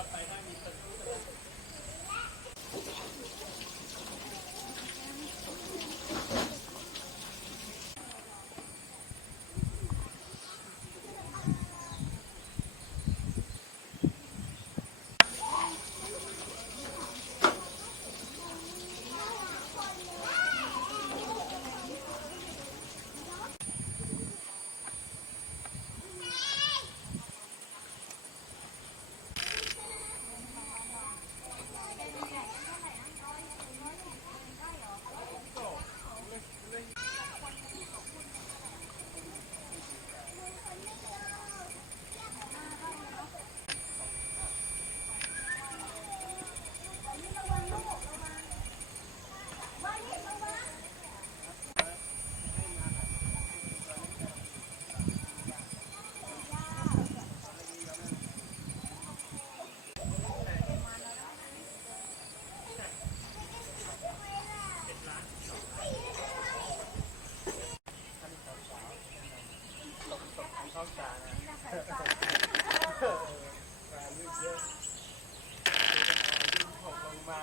กลับไปถ้ามี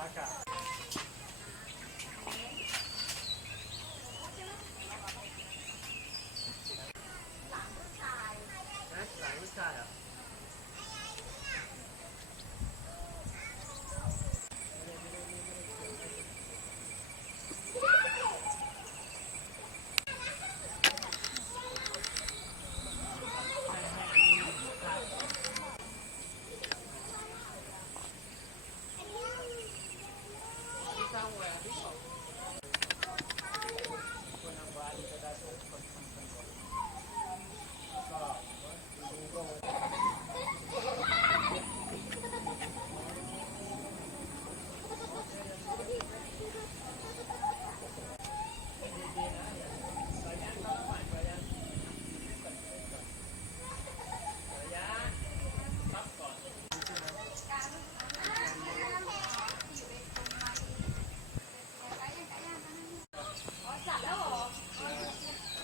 มาอากาศหลังผู้ชายหลังผู้ชายเหรอ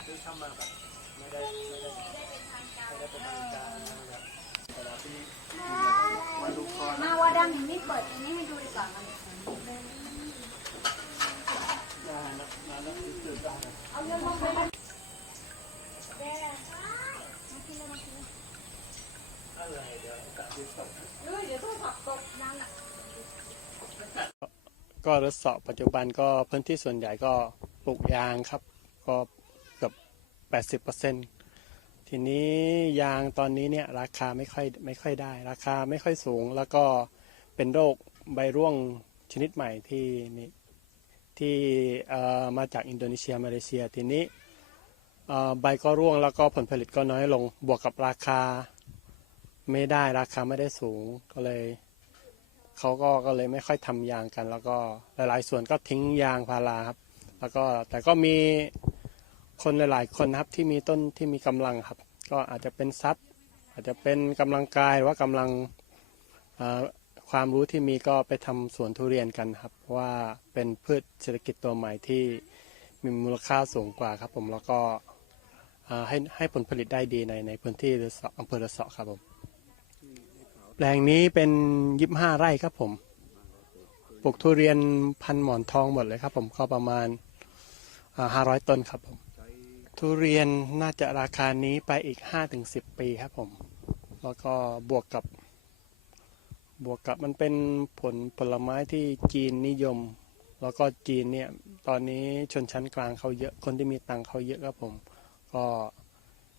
คือทำมาแบบไม่ได้ไม่ได้ไม่ได้เป็นทางการนะครับแต่ละที่ มาว่าดังอย่างนี้เปิดอันนี้ให้ดูดีกว่ามันเอาเรื่องมาไปก็รถสาะปัจจุบันก็พื้นที่ส่วนใหญ่ก็ปลูกยางครับ ก็เกือบ 80% ทีนี้ยางตอนนี้เนี่ยราคาไม่ค่อยไม่ค่อยได้ ราคาไม่ค่อยสูง แล้วก็เป็นโรคใบร่วงชนิดใหม่ที่นี่ที่มาจากอินโดนีเซียมาเลเซีย ทีนี้ใบก็ร่วงแล้วก็ผลผลิตก็น้อยลง บวกกับราคาไม่ได้ราคาไม่ได้สูงก็เลยเขาก็ก็เลยไม่ค่อยทำยางกัน แล้วก็หลายๆส่วนก็ทิ้งยางพาราครับแล้วก็แต่ก็มี คนหลาย ๆ คนนะครับที่มีต้นที่มีกำลังครับ ก็อาจจะเป็นทรัพย์ อาจจะเป็นกำลังกายหรือว่ากำลังความรู้ที่มีก็ไปทำสวนทุเรียนกันครับ ว่าเป็นพืชเศรษฐกิจตัวใหม่ที่มีมูลค่าสูงกว่าครับ ผมแล้วก็ให้ให้ผลผลิตได้ดีในในพื้นที่ระเสาะอำเภอระเสาะครับผมแปลงนี้เป็นยิบห้าไร่ครับผมปลูกทุเรียนพันหมอนทองหมดเลยครับ ผมก็ประมาณห้าร้อยต้นครับผม ทุเรียนน่าจะราคานี้ไปอีกห้าถึงสิบปีครับผม แล้วก็บวกกับบวกกับมันเป็นผลผลไม้ที่จีนนิยม แล้วก็จีนเนี่ย ตอนนี้ชนชั้นกลางเขาเยอะ คนที่มีตังค์เขาเยอะครับผม ก็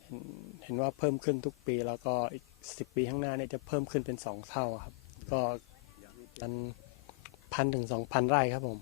เห็นเห็นว่าเพิ่มขึ้นทุกปี แล้วก็อีกสิบปีข้างหน้าเนี่ยจะเพิ่มขึ้นเป็นสองเท่าครับ ก็มันพันถึงสองพันไร่ครับผม